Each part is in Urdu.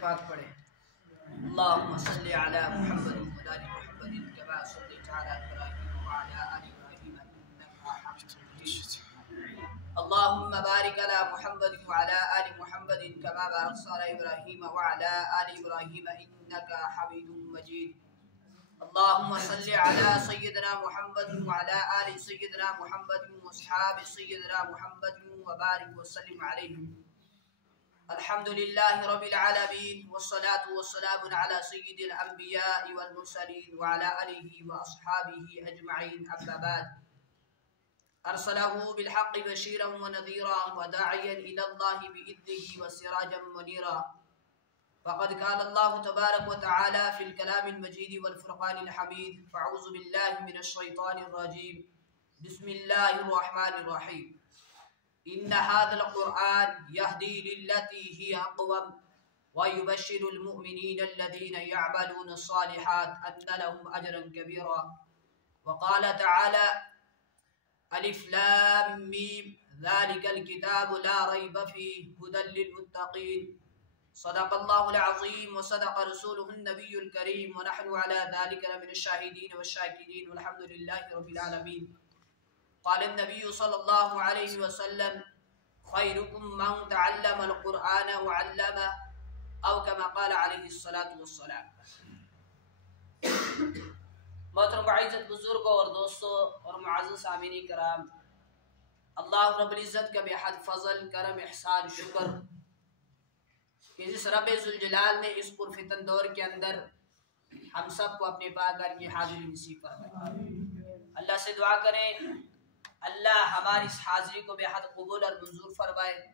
پاک پڑھیں۔ اللہم صلی علی محمد وعلی آل محمد کما صلیت علی ابراہیم وعلی آل ابراہیم انک حمید مجید۔ اللہم بارک علی محمد وعلی آل محمد کما بارکت علی ابراہیم وعلی آل ابراہیم انک حمید مجید۔ اللہم صلی علی سیدنا محمد وعلی آل سیدنا محمد واصحاب سیدنا محمد وبارک وسلم علیہم۔ الحمدللہ رب العالمین والصلاة والسلام علی سید الانبیاء والمرسلین وعلی آلہ واصحابہ اجمعین، اما بعد۔ ارسلہ بالحق بشیرا ونذیرا وداعیا الی اللہ بإذنہ وسراجا منیرا۔ فقد قال اللہ تبارک وتعالی فی الکلام المجید والفرقان الحمید، فاعوذ باللہ من الشیطان الرجیم، بسم اللہ الرحمن الرحیم۔ ان هذا القرآن يهدي للتي هي أقوم ويبشر المؤمنين الذين يعملون الصالحات أن لهم أجرا كبيرا۔ وقال تعالى ألف لام ميم ذلك الكتاب لا ريب فيه هدى للمتقين۔ صدق الله العظيم وصدق رسوله النبي الكريم ونحن على ذلك لمن الشاهدين والشاكرين والحمد لله رب العالمين۔ قال النبي صلى الله عليه وسلم خيركم من تعلم القرآن وعلمه او كما قال عليه الصلاة والسلام۔ محترم عزت بزرگوں اور دوستوں اور معزز سامعین کرام، اللہ رب العزت کا بے حد فضل، کرم، احسان، شکر کہ جس رب ذوالجلال نے اس پرفتن دور کے اندر ہم سب کو اپنے پاک گھر کی حاضری نصیب فرمائے۔ اللہ سے دعا کریں اللہ ہماری اس حاضری کو بے حد قبول اور منظور فرمائے،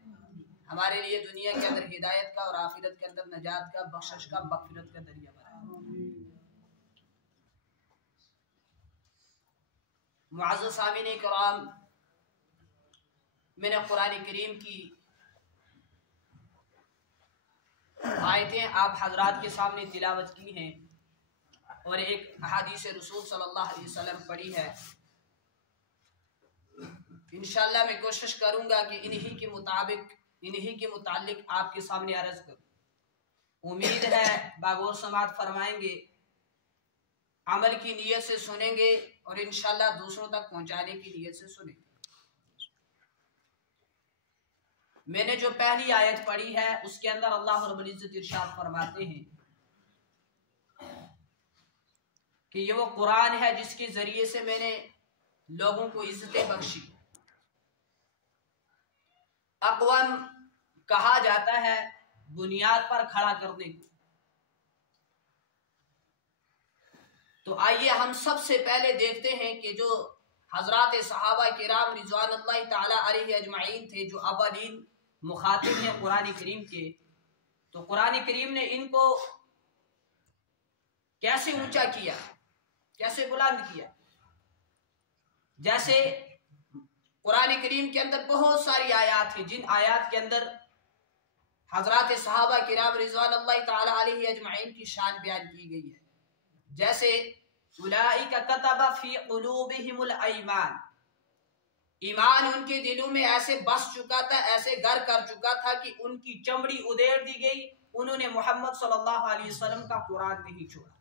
ہمارے لیے دنیا کے اندر ہدایت کا اور آخرت کے اندر نجات کا، بخشش کا، مغفرت کا ذریعہ بنائے۔ معزز سامعین کرام، میں نے قرآن کریم کی آیتیں آپ حضرات کے سامنے تلاوت کی ہیں اور ایک احادیث رسول صلی اللہ علیہ وسلم پڑھی ہے۔ انشاءاللہ میں کوشش کروں گا کہ انہی کے متعلق آپ کے سامنے عرض کروں۔ امید ہے باغور سماعت فرمائیں گے، عمل کی نیت سے سنیں گے اور انشاءاللہ دوسروں تک پہنچانے کی نیت سے سنیں گے۔ میں نے جو پہلی آیت پڑھی ہے اس کے اندر اللہ رب العزت ارشاد فرماتے ہیں کہ یہ وہ قرآن ہے جس کے ذریعے سے میں نے لوگوں کو عزتیں بخشی۔ اقوام کہا جاتا ہے بنیاد پر کھڑا کرنے کو۔ تو آئیے ہم سب سے پہلے دیکھتے ہیں کہ جو حضرات صحابہ کرام رضوان اللہ تعالی علیہ اجمعین تھے، جو اولین مخاطب ہیں قرآن کریم کے، تو قرآن کریم نے ان کو کیسے اونچا کیا، کیسے بلند کیا۔ جیسے قرآن کریم کے اندر بہت ساری آیات ہیں جن آیات کے اندر حضرات صحابہ کرام رضوان اللہ تعالی علیہ اجمعین کی شان بیان کی گئی ہے۔ جیسے اولئک کتب فی قلوبہم الایمان، ایمان ان کے دلوں میں ایسے بس چکا تھا، ایسے گر کر چکا تھا کہ ان کی چمڑی ادھیڑ دی گئی، انہوں نے محمد صلی اللہ علیہ وسلم کا قرآن نہیں چھوڑا۔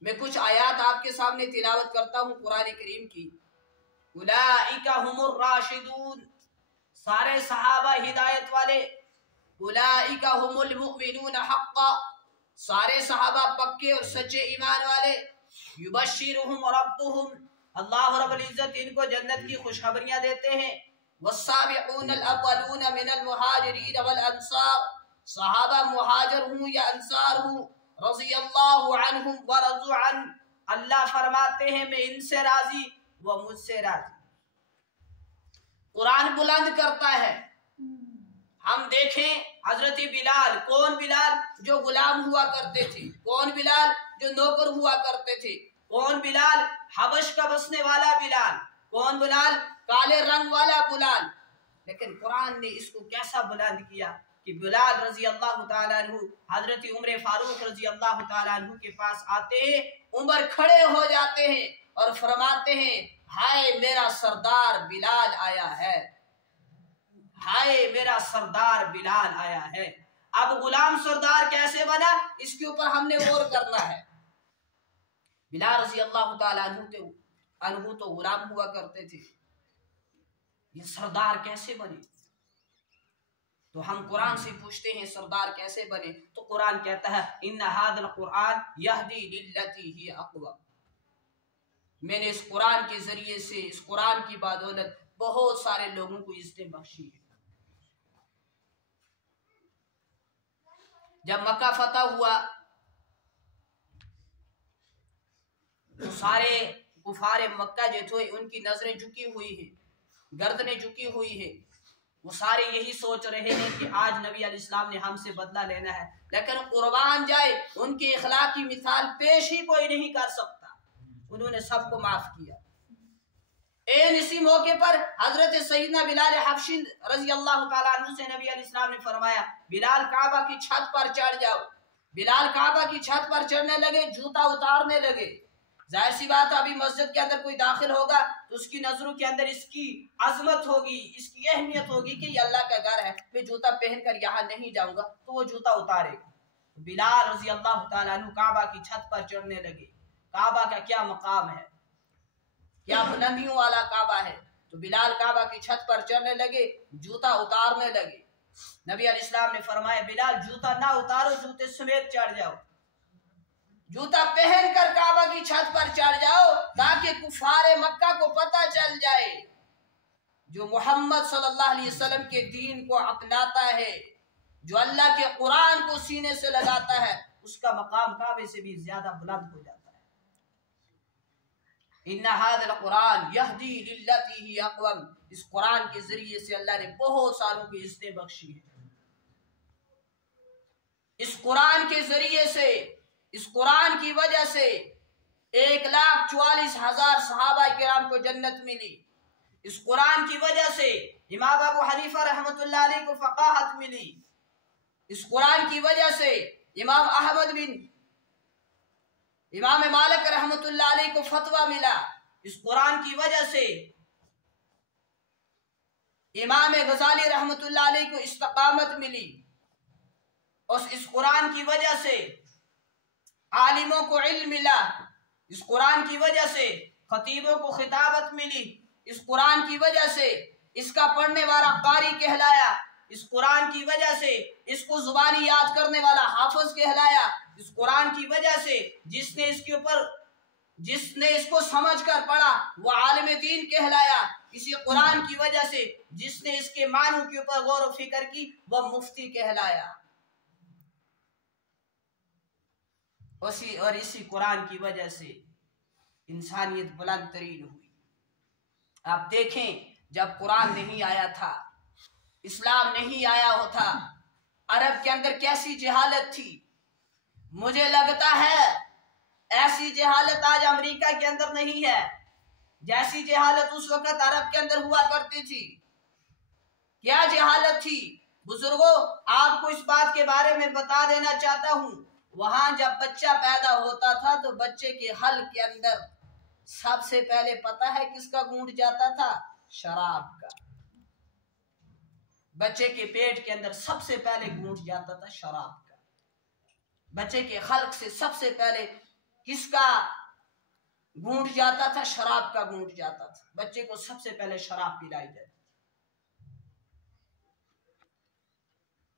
میں کچھ آیات آپ کے سامنے تلاوت کرتا ہوں قرآن کریم کی۔ اولئک هم الراشدون، سارے صحابہ ہدایت والے۔ اولئک هم المؤمنون حقا، سارے صحابہ پکے اور سچے ایمان والے۔ یبشرهم ربهم، اللہ رب العزت ان کو جنت کی خوشخبریاں دیتے ہیں۔ والسابقون الاولون من المہاجرین والانصار، صحابہ مہاجر ہوں یا انصار ہوں، رضی اللہ عنہم ورضوا عنہ، اللہ فرماتے ہیں میں ان سے راضی وہ مجھ سے راضی۔ قرآن بلند کرتا ہے۔ ہم دیکھیں حضرت بلال، کون بلال؟ جو غلام ہوا کرتے تھے۔ کون بلال؟ جو نوکر ہوا کرتے تھے۔ کون بلال؟ حبش کا بسنے والا بلال۔ کون بلال؟ کالے رنگ والا بلال۔ لیکن قرآن نے اس کو کیسا بلند کیا کہ بلال رضی اللہ تعالیٰ عنہ حضرت عمر فاروق رضی اللہ تعالیٰ عنہ کے پاس آتے ہیں، عمر کھڑے ہو جاتے ہیں اور فرماتے ہیں ہائے میرا سردار بلال آیا ہے، ہائے میرا سردار بلال آیا ہے۔ اب غلام سردار کیسے بنا، اس کے اوپر ہم نے غور کرنا ہے۔ بلال رضی اللہ تعالیٰ عنہ تو غلام ہوا کرتے تھے، یہ سردار کیسے بنے؟ تو ہم قرآن سے پوچھتے ہیں سردار کیسے بنے، تو قرآن کہتا ہے ان ھذا القرآن یہدی للتی ہی اقوم، میں نے اس قرآن کے ذریعے سے، اس قرآن کی بدولت بہت سارے لوگوں کو عزتیں بخشی ہیں۔ جب مکہ فتح ہوا تو سارے کفار مکہ جو تھے ان کی نظریں جھکی ہوئی ہیں، گردنیں جھکی ہوئی ہیں، وہ سارے یہی سوچ رہے ہیں کہ آج نبی علیہ السلام نے ہم سے بدلہ لینا ہے، لیکن قربان جائے ان کی اخلاقی مثال پیش ہی کوئی نہیں کر سکتا، انہوں نے سب کو معاف کیا۔ اسی موقع پر حضرت سیدنا بلال حبشی رضی اللہ تعالیٰ عنہ سے نبی علیہ السلام نے فرمایا بلال کعبہ کی چھت پر چڑھ جاؤ۔ بلال کعبہ کی چھت پر چڑھنے لگے، جوتا اتارنے لگے۔ ظاہر سی بات ابھی مسجد کے اندر کوئی داخل ہوگا تو اس کی نظروں کے اندر اس کی عظمت ہوگی، اس کی اہمیت ہوگی کہ یہ اللہ کا گھر ہے، میں جوتا پہن کر یہاں نہیں جاؤں گا، تو وہ جوتا اتارے گا۔ بلال رضی اللہ تعالیٰ عنہ کعبہ کی چھت پر چڑھنے لگے۔ کعبہ کا کیا مقام ہے، کیا بلندیوں والا کعبہ ہے، تو بلال کعبہ کی چھت پر چڑھنے لگے، جوتا اتارنے لگے۔ نبی علیہ السلام نے فرمایا بلال جوتا نہ اتارو، جوتے سمیت چڑھ جاؤ، جوتا پہن کر کعبہ کی چھت پر چڑھ جاؤ تاکہ کفار مکہ کو پتہ چل جائے جو محمد صلی اللہ علیہ وسلم کے دین کو اپناتا ہے، جو اللہ کے قرآن کو سینے سے لگاتا ہے، اس کا مقام کعبے سے بھی زیادہ بلند ہو جاتا ہے۔ ان ھذا القرآن یہدی للتی ہی اقوم، اس قرآن کے ذریعے سے اللہ نے بہت ساروں کی عزتیں بخشی ہیں۔ اس قرآن کے ذریعے سے، اس قرآن کی وجہ سے 1,44,000 صحابہ کرام کو جنت ملی۔ اس قرآن کی وجہ سے امام ابو حنیفہ رحمۃ اللہ علیہ کو فقاہت ملی۔ اس قرآن کی وجہ سے امام احمد بن امام مالک رحمۃ اللہ علیہ کو فتویٰ ملا۔ اس قرآن کی وجہ سے امام غزالی رحمۃ اللہ علیہ کو استقامت ملی، اور اس قرآن کی وجہ سے عالموں کو علم ملا۔ اس قرآن کی وجہ سے خطیبوں کو خطابت ملی۔ اس قرآن کی وجہ سے اس کا پڑھنے والا قاری کہلایا۔ اس قرآن کی وجہ سے اس کو زبانی یاد کرنے والا حافظ کہلایا۔ اس قرآن کی وجہ سے جس نے اس کو سمجھ کر پڑھا وہ عالم دین کہلایا۔ اسی قرآن کی وجہ سے جس نے اس کے معنوں کے اوپر غور و فکر کی وہ مفتی کہلایا۔ اور اسی قرآن کی وجہ سے انسانیت بلند ترین ہوئی۔ آپ دیکھیں جب قرآن نہیں آیا تھا، اسلام نہیں آیا ہوتا، عرب کے اندر کیسی جہالت تھی۔ مجھے لگتا ہے ایسی جہالت آج امریکہ کے اندر نہیں ہے جیسی جہالت اس وقت عرب کے اندر ہوا کرتی تھی۔ کیا جہالت تھی بزرگوں، آپ کو اس بات کے بارے میں بتا دینا چاہتا ہوں، وہاں جب بچہ پیدا ہوتا تھا تو بچے کے حلق کے اندر سب سے پہلے پتہ ہے کس کا گونٹ جاتا تھا؟ شراب کا۔ بچے کے پیٹ کے اندر سب سے پہلے گونٹ جاتا تھا شراب کا۔ بچے کے حلق سے سب سے پہلے کس کا گونٹ جاتا تھا؟ شراب کا گونٹ جاتا تھا۔ بچے کو سب سے پہلے شراب پلائی جاتی۔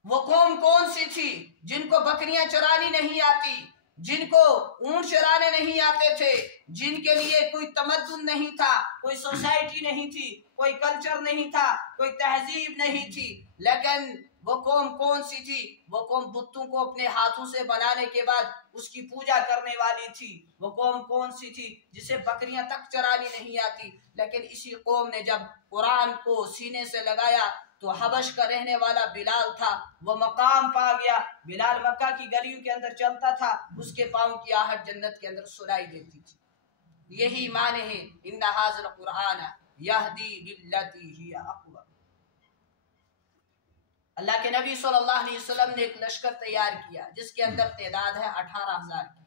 وہ قوم کون سی تھی جن کو بکریاں چرانی نہیں آتی، جن کو اونٹ چرانے نہیں آتے تھے، جن کے لیے کوئی تمدن نہیں تھا، کوئی سوسائٹی نہیں تھی، کوئی کلچر نہیں تھا، کوئی تہذیب نہیں تھی، لیکن وہ قوم کون سی تھی؟ وہ قوم بتوں کو اپنے ہاتھوں سے بنانے کے بعد اس کی پوجا کرنے والی تھی۔ وہ قوم کون سی تھی؟ جسے بکریاں تک چرانی نہیں آتی، لیکن اسی قوم نے جب قرآن کو سینے سے لگایا تو حبش کا رہنے والا بلال تھا، وہ مقام پا گیا۔ بلال مکہ کی گلیوں کے اندر چلتا تھا، اس کے پاؤں کی آہٹ جنت کے اندر سنائی دیتی تھی۔ یہی معنی ہے ان ھذا القرآن یہدی للتی ہی اقوم۔ اللہ کے نبی صلی اللہ علیہ وسلم نے ایک لشکر تیار کیا جس کے اندر تعداد ہے 18,000 کی۔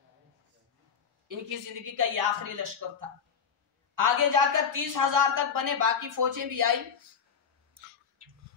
ان کی زندگی کا یہ آخری لشکر تھا۔ آگے جا کر 30,000 تک بنے، باقی فوجیں بھی آئی۔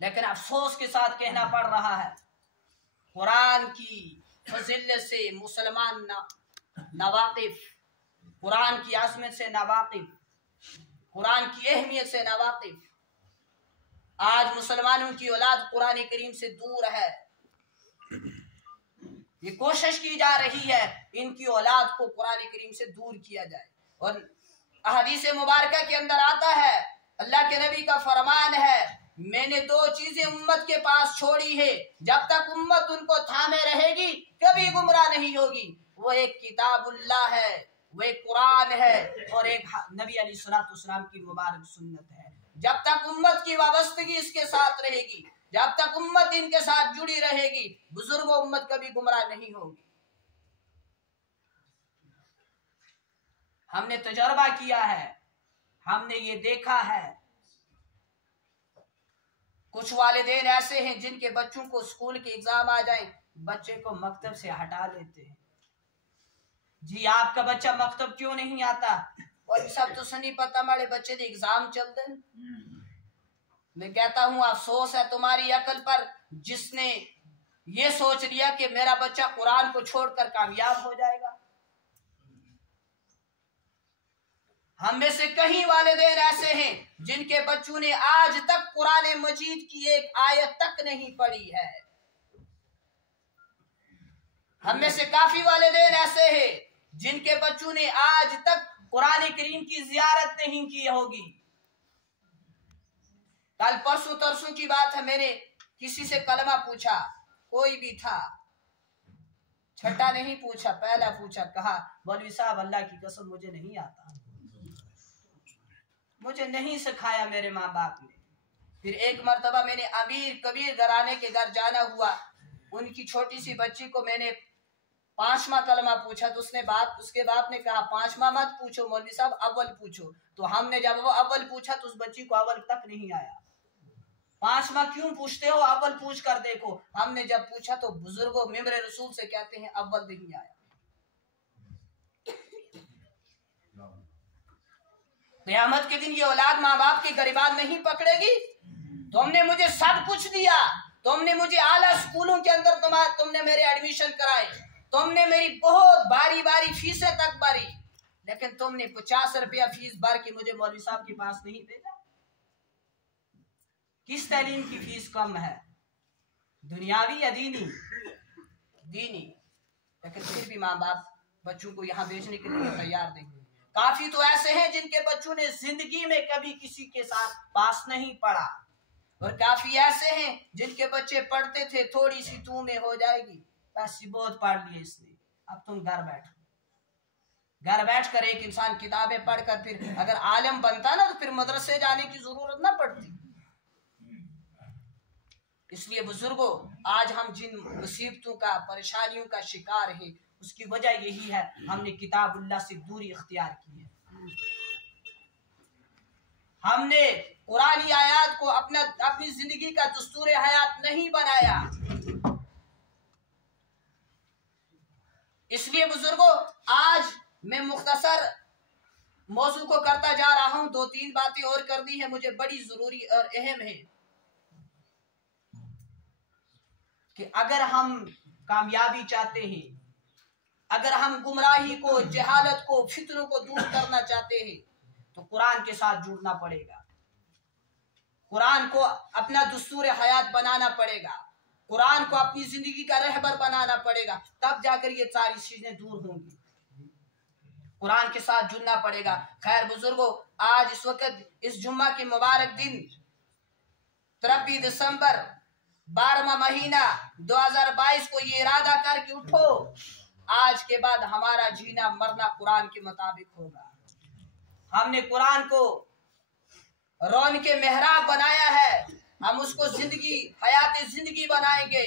لیکن افسوس کے ساتھ کہنا پڑ رہا ہے قرآن کی فضیلت سے مسلمان ناواقف، قرآن کی عظمت سے ناواقف، قرآن کی اہمیت سے ناواقف۔ آج مسلمانوں کی اولاد قرآن کریم سے دور ہے۔ یہ کوشش کی جا رہی ہے ان کی اولاد کو قرآن کریم سے دور کیا جائے، اور احادیث مبارکہ کے اندر آتا ہے، اللہ کے نبی کا فرمان ہے، میں نے 2 چیزیں امت کے پاس چھوڑی ہے، جب تک امت ان کو تھامے رہے گی کبھی گمراہ نہیں ہوگی۔ وہ ایک کتاب اللہ ہے، وہ ایک قرآن ہے، اور ایک نبی علیہ الصلوۃ والسلام کی مبارک سنت ہے۔ جب تک امت کی وابستگی اس کے ساتھ رہے گی، جب تک امت ان کے ساتھ جڑی رہے گی، بزرگوں امت کبھی گمراہ نہیں ہوگی۔ ہم نے تجربہ کیا ہے، ہم نے یہ دیکھا ہے، کچھ والدین ایسے ہیں جن کے بچوں کو اسکول کے ایگزام آ جائیں بچے کو مکتب سے ہٹا لیتے ہیں۔ جی آپ کا بچہ مکتب کیوں نہیں آتا؟ اور سب تو سنی پتا مارے بچے دے ایگزام چل دیں۔ میں کہتا ہوں افسوس ہے تمہاری عقل پر جس نے یہ سوچ لیا کہ میرا بچہ قرآن کو چھوڑ کر کامیاب ہو جائے گا۔ ہم میں سے کئی والدین ایسے ہیں جن کے بچوں نے آج تک قرآن مجید کی ایک آیت تک نہیں پڑھی ہے۔ ہم میں سے کافی والدین ایسے ہیں جن کے بچوں نے آج تک قرآن کریم کی زیارت نہیں کی ہوگی۔ کل پرسوں ترسوں کی بات ہے، میں نے کسی سے کلمہ پوچھا، کوئی بھی تھا، چھٹا نہیں پوچھا، پہلا پوچھا، کہا مولوی صاحب اللہ کی قسم مجھے نہیں آتا، مجھے نہیں سکھایا میرے ماں باپ نے۔ پھر ایک مرتبہ میں نے امیر کبیر گھرانے کے گھر جانا ہوا، ان کی چھوٹی سی بچی کو میں نے 5واں کلمہ پوچھا تو اس کے باپ نے کہا 5واں مت پوچھو مولوی صاحب اول پوچھو۔ تو ہم نے جب وہ اول پوچھا تو اس بچی کو اول تک نہیں آیا۔ 5واں کیوں پوچھتے ہو، اول پوچھ کر دیکھو۔ ہم نے جب پوچھا تو بزرگوں ممبر رسول سے کہتے ہیں اول نہیں آیا۔ قیامت کے دن یہ اولاد ماں باپ کی گریبان نہیں پکڑے گی۔ تم نے مجھے سب کچھ دیا، تم نے مجھے اعلیٰ اسکولوں کے اندر تم نے میرے ایڈمیشن کرائے، تم نے میری بہت باری باری فیسیں تک بھری، لیکن تم نے 50 روپیہ فیس بھر کے مجھے مولوی صاحب کے پاس نہیں بھیجا۔ کس تعلیم کی فیس کم ہے، دنیاوی یا دینی؟ دینی، لیکن پھر بھی ماں باپ بچوں کو یہاں بھیجنے کے لیے تیار نہیں۔ کافی تو ایسے ہیں جن کے بچوں نے زندگی میں کبھی کسی کے ساتھ پاس نہیں پڑھا، اور کافی ایسے ہیں جن کے بچے پڑھتے تھے تھوڑی سی تو میں ہو جائے گی، بس بہت پڑھ لیے اس نے، اب تم گھر بیٹھ کر ایک انسان کتابیں پڑھ کر پھر اگر عالم بنتا نا تو پھر مدرسے جانے کی ضرورت نہ پڑتی۔ اس لیے بزرگوں آج ہم جن مصیبتوں کا پریشانیوں کا شکار ہیں اس کی وجہ یہی ہے ہم نے کتاب اللہ سے دوری اختیار کی ہے۔ ہم نے قرآنی آیات کو اپنی زندگی کا دستور حیات نہیں بنایا۔ اس لیے بزرگوں آج میں مختصر موضوع کو کرتا جا رہا ہوں، 2-3 باتیں اور کرنی ہیں مجھے بڑی ضروری اور اہم ہے کہ اگر ہم کامیابی چاہتے ہیں، اگر ہم گمراہی کو، جہالت کو، فتنوں کو دور کرنا چاہتے ہیں تو قرآن کے ساتھ جڑنا پڑے گا، قرآن کو اپنا دستور حیات بنانا پڑے گا، قرآن کو اپنی زندگی کا رہبر بنانا پڑے گا، تب جا کر یہ ساری چیزیں دور ہوں گی۔ قرآن کے ساتھ جڑنا پڑے گا۔ خیر بزرگوں آج اس وقت اس جمعہ کے مبارک دن 23 دسمبر 12واں مہینہ 2022 کو یہ ارادہ کر کے اٹھو آج کے بعد ہمارا جینا مرنا قرآن کے مطابق ہوگا۔ ہم نے قرآن کو رون کے محراب بنایا ہے، ہم اس کو زندگی حیات زندگی بنائیں گے۔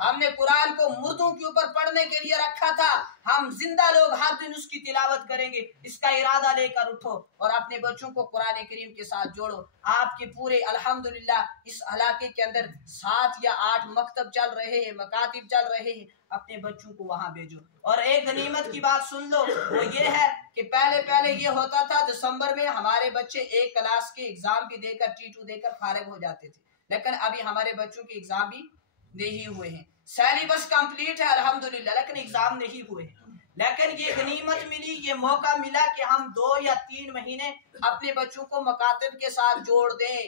ہم نے قرآن کو مردوں کے اوپر پڑھنے کے لیے رکھا تھا، ہم زندہ لوگ ہر دن اس کی تلاوت کریں گے۔ اس کا ارادہ لے کر اٹھو اور اپنے بچوں کو قرآن کریم کے ساتھ جوڑو۔ آپ کے پورے الحمدللہ اس علاقے کے اندر 7 یا 8 مکتب چل رہے ہیں، مکاتب چل رہے ہیں، اپنے بچوں کو وہاں بھیجو۔ اور ایک غنیمت کی بات سن لو، وہ یہ ہے کہ پہلے یہ ہوتا تھا دسمبر میں ہمارے بچے ایک کلاس کے ایگزام بھی دے کر T2 دے کر فارغ ہو جاتے تھے، لیکن ابھی ہمارے بچوں کے ایگزام بھی نہیں ہوئے ہیں، سیلیبس کمپلیٹ ہے الحمدللہ، لیکن ایگزام نہیں ہوئے ہیں۔ لیکن یہ غنیمت ملی، یہ موقع ملا کہ ہم 2 یا 3 مہینے اپنے بچوں کو مکاتب کے ساتھ جوڑ دیں۔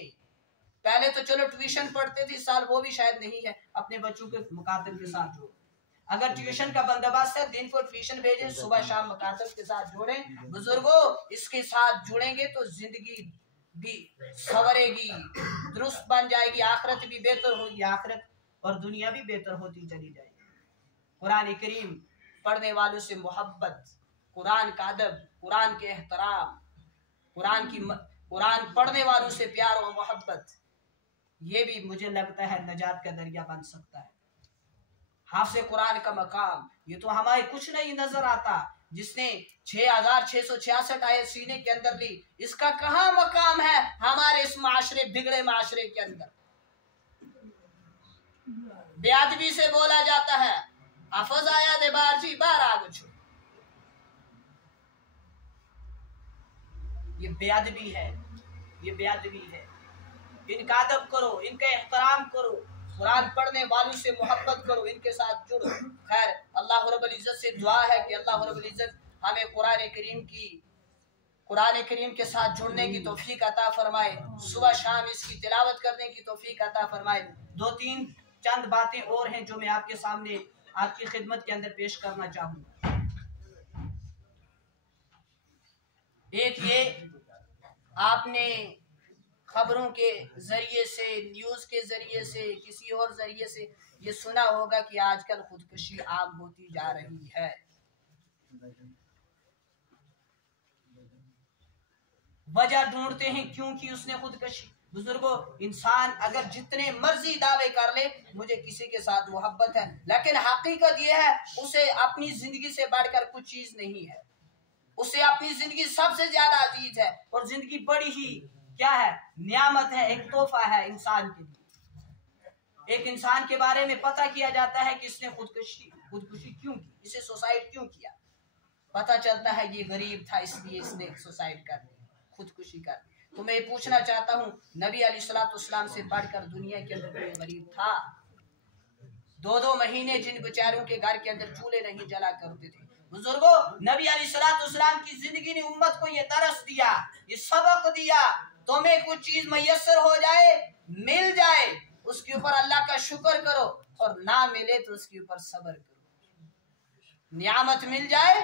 پہلے تو چلو ٹیوشن پڑھتے تھے، اس سال وہ بھی شاید نہیں ہے، اپنے بچوں کو مکاتب کے ساتھ جوڑ۔ اگر ٹیوشن کا بندوبست ہے، دن کو ٹیوشن بھیجیں، صبح شام مکاتب کے ساتھ جوڑیں۔ بزرگوں، اس کے ساتھ جڑیں گے تو زندگی بھی سنورے گی، درست بن جائے گی، آخرت بھی بہتر ہوگی، آخرت اور دنیا بھی بہتر ہوتی چلی جائے گی۔ قرآن کریم پڑھنے والوں سے محبت، قرآن کا ادب، قرآن کے احترام، قرآن پڑھنے والوں سے پیار و محبت، یہ بھی مجھے لگتا ہے نجات کا ذریعہ بن سکتا ہے۔ حافظ قرآن کا مقام، یہ تو ہمارے کچھ نہیں نظر آتا، جس نے 6666 آیت سینے کے اندر لی، اس کا کہاں مقام ہے ہمارے اس معاشرے، بگڑے معاشرے کے اندر؟ بے ادبی سے بولا جاتا ہے، حافظ آیا دے بار جی بار آگے چھو، یہ بے ادبی ہے، یہ بے ادبی ہے۔ ان کا ادب کرو، ان کا احترام کرو، قرآن پڑھنے والوں سے محبت کرو، ان کے ساتھ جڑو۔ خیر، اللہ رب العزت سے دعا ہے کہ اللہ رب العزت ہمیں قرآن کریم کے ساتھ جڑنے کی توفیق عطا فرمائے، صبح شام اس کی تلاوت کرنے کی توفیق عطا فرمائے۔ 2-3 چند باتیں اور ہیں جو میں آپ کے سامنے، آپ کی خدمت کے اندر پیش کرنا چاہوں گا۔ ایک یہ، آپ نے خبروں کے ذریعے سے، نیوز کے ذریعے سے، کسی اور ذریعے سے یہ سنا ہوگا کہ آج کل خودکشی عام ہوتی جا رہی ہے۔ وجہ ڈھونڈتے ہیں کیوں کی اس نے خودکشی۔ بزرگوں، انسان اگر جتنے مرضی دعوے کر لے مجھے کسی کے ساتھ محبت ہے، لیکن حقیقت یہ ہے اسے اپنی زندگی سے بڑھ کر کچھ چیز نہیں ہے، اسے اپنی زندگی سب سے زیادہ عزیز ہے، اور زندگی بڑی ہی کیا ہے، نعمت ہے، ایک تحفہ ہے انسان کے لیے۔ ایک انسان کے بارے میں پتہ کیا جاتا ہے کہ اس نے خودکشی کیوں کی، اسے سوسائڈ کیوں کیا، پتہ چلتا ہے یہ غریب تھا اس لیے اس نے سوسائڈ کر دی، خودکشی کر دی۔ تو میں یہ پوچھنا چاہتا ہوں، نبی علیہ السلام سے بڑھ کر دنیا کے اندر کوئی غریب تھا؟ 2 مہینے جن بیچاروں کے گھر کے اندر چولہے نہیں جلا کرتے تھے۔ بزرگوں، نبی علیہ السلام کی زندگی نے امت کو یہ درس دیا، یہ سبق دیا، تمہیں کچھ چیز میسر ہو جائے، مل جائے، اس کے اوپر اللہ کا شکر کرو، اور نہ ملے تو اس کے اوپر صبر کرو۔ نعمت مل جائے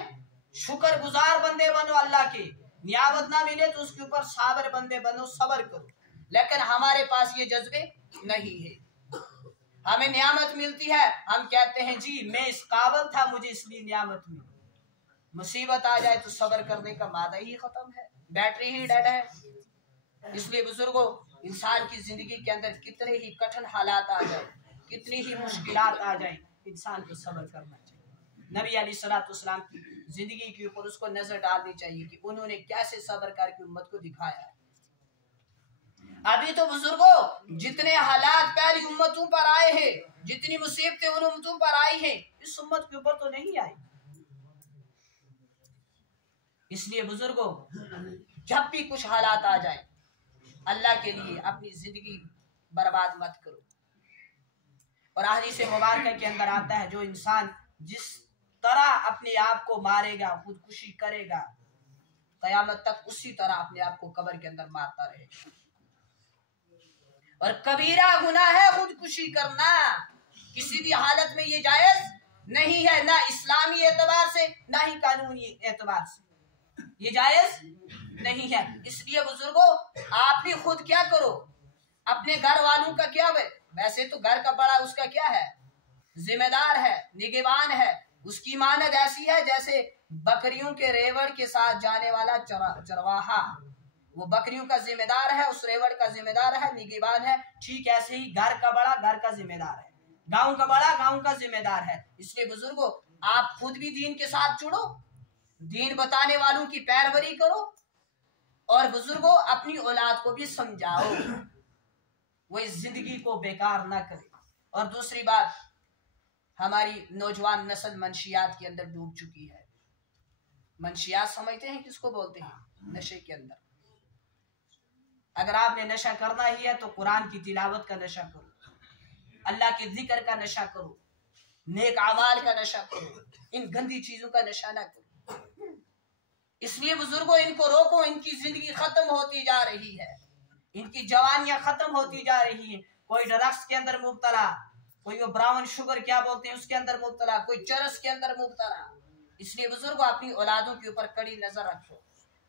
شکر گزار بندے بنو اللہ کے، نعمت نہ ملے تو اس کے اوپر صابر بندے بنو، صبر کرو۔ لیکن ہمارے پاس یہ جذبے نہیں ہے۔ ہمیں نعمت ملتی ہے، ہم کہتے ہیں جی میں اس قابل تھا، مجھے اس لیے نعمت ملی۔ مصیبت آ جائے تو صبر کرنے کا مادہ ہی ختم ہے، بیٹری ہی ڈیڈ ہے۔ اس لیے بزرگوں، انسان کی زندگی کے اندر کتنے ہی کٹھن حالات آ جائیں، کتنی ہی مشکلات آ جائیں، انسان کو صبر کرنا چاہیے۔ نبی علیہ السلام کی زندگی کے اوپر اس کو نظر ڈالنی چاہیے کہ انہوں نے کیسے صبر کر کے امت کو دکھایا ہے۔ ابھی تو بزرگوں، جتنے حالات پہلی امتوں پر آئے ہیں، جتنی مصیبتیں ان امتوں پر آئی ہیں، اس امت کے اوپر تو نہیں آئی۔ اس لیے بزرگوں، جب بھی کچھ حالات آ جائیں، اللہ کے لیے اپنی زندگی برباد مت کرو۔ اور حدیث مبارکہ کے اندر آتا ہے، جو انسان جس طرح اپنے آپ کو مارے گا، خودکشی کرے گا، قیامت تک اسی طرح اپنے آپ کو قبر کے اندر مارتا رہے گا۔ اور کبیرہ گناہ ہے خودکشی کرنا، کسی بھی حالت میں یہ جائز نہیں ہے، نہ اسلامی اعتبار سے نہ ہی قانونی اعتبار سے یہ جائز نہیں ہے۔ اس لیے بزرگوں، آپ بھی خود کیا کرو، اپنے گھر والوں کا کیا ہے، ویسے تو گھر کا بڑا اس کا کیا ہے، ذمہ دار ہے، نگہبان ہے، اس کی مانند ایسی ہے جیسے بکریوں کے ریوڑ کے ساتھ جانے والا چرواہا، وہ بکریوں کا ذمہ دار ہے، اس ریوڑ کا ذمہ دار ہے، نگہبان ہے۔ ٹھیک ایسے ہی گھر کا بڑا گھر کا ذمہ دار ہے، گاؤں کا بڑا گاؤں کا ذمہ دار ہے۔ اس لیے بزرگوں، آپ خود بھی دین کے ساتھ جڑو، دین بتانے والوں کی پیروری کرو، اور بزرگوں اپنی اولاد کو بھی سمجھاؤ، وہ اس زندگی کو بیکار نہ کرے۔ اور دوسری بات، ہماری نوجوان نسل منشیات کے اندر ڈوب چکی ہے۔ منشیات سمجھتے ہیں کس کو بولتے ہیں؟ نشے کے اندر۔ اگر آپ نے نشہ کرنا ہی ہے تو قرآن کی تلاوت کا نشہ کرو، اللہ کے ذکر کا نشہ کرو، نیک اعمال کا نشہ کرو، ان گندی چیزوں کا نشہ نہ کرو۔ اس لیے بزرگوں ان کو روکو، ان کی زندگی ختم ہوتی جا رہی ہے، ان کی جوانیاں ختم ہوتی جا رہی ہیں۔ کوئی ڈرگس کے اندر مبتلا، کوئی وہ براؤن شوگر کیا بولتے ہیں اس کے اندر مبتلا، کوئی چرس کے اندر مبتلا۔ اس لیے بزرگوں اپنی اولادوں کے اوپر کڑی نظر رکھو،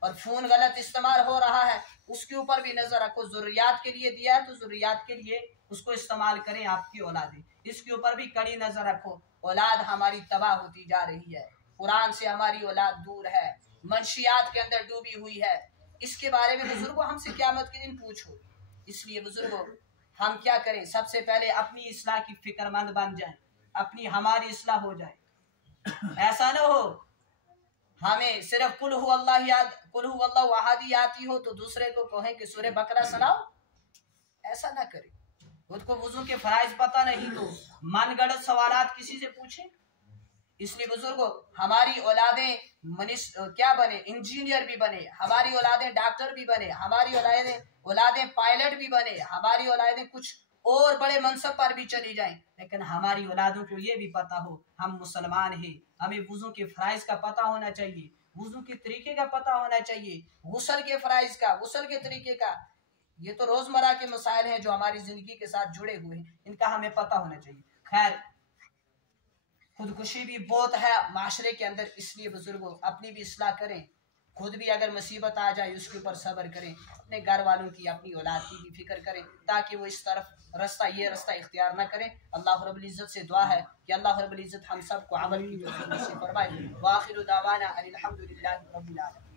اور فون غلط استعمال ہو رہا ہے اس کے اوپر بھی نظر رکھو۔ ضروریات کے لیے دیا ہے تو ضروریات کے لیے اس کو استعمال کریں آپ کی اولادیں، اس کے اوپر بھی کڑی نظر رکھو۔ اولاد ہماری تباہ ہوتی جا رہی ہے، قرآن سے ہماری اولاد دور ہے، منشیات کے اندر ڈوبی ہوئی ہے۔ اس کے بارے میں بزرگوں ہم سے قیامت کے دن پوچھو۔ اس لیے بزرگوں ہم کیا کریں؟ سب سے پہلے اپنی اصلاح کی فکر مند بن جائیں، اپنی ہماری اصلاح ہو جائے۔ ایسا نہ ہو ہمیں صرف قل هو اللہ احد آتی ہو تو دوسرے کو کہیں کہ سورہ بقرہ سناؤ، ایسا نہ کریں۔ خود کو وضو کے فرائض پتہ نہیں تو من گڑت سوالات کسی سے پوچھیں۔ اس لیے بزرگوں ہماری اولادیں کیا بنے؟ انجینئر بھی بنے، ہماری اولادیں ڈاکٹر بھی بنے، ہماری اولادیں پائلٹ بھی بنے، ہماری اولادیں کچھ اور بڑے منصب پر بھی چلی جائیں، لیکن ہماری اولادوں کو یہ بھی پتا ہو ہم مسلمان ہیں، ہمیں وضو کے فرائض کا پتہ ہونا چاہیے، وضو کے طریقے کا پتہ ہونا چاہیے، غسل کے فرائض کا، غسل کے طریقے کا۔ یہ تو روزمرہ کے مسائل ہیں جو ہماری زندگی کے ساتھ جڑے ہوئے ہیں، ان کا ہمیں پتہ ہونا چاہیے۔ خیر، خودکشی بھی بہت ہے معاشرے کے اندر، اس لیے بزرگوں اپنی بھی اصلاح کریں، خود بھی اگر مصیبت آ جائے اس کے اوپر صبر کریں، اپنے گھر والوں کی، اپنی اولاد کی بھی فکر کریں تاکہ وہ اس طرف یہ رستہ اختیار نہ کریں۔ اللہ رب العزت سے دعا ہے کہ اللہ رب العزت ہم سب کو عمل کی توفیق نصیب فرمائے۔ وآخر دعوانا ان الحمد للہ رب العالمین۔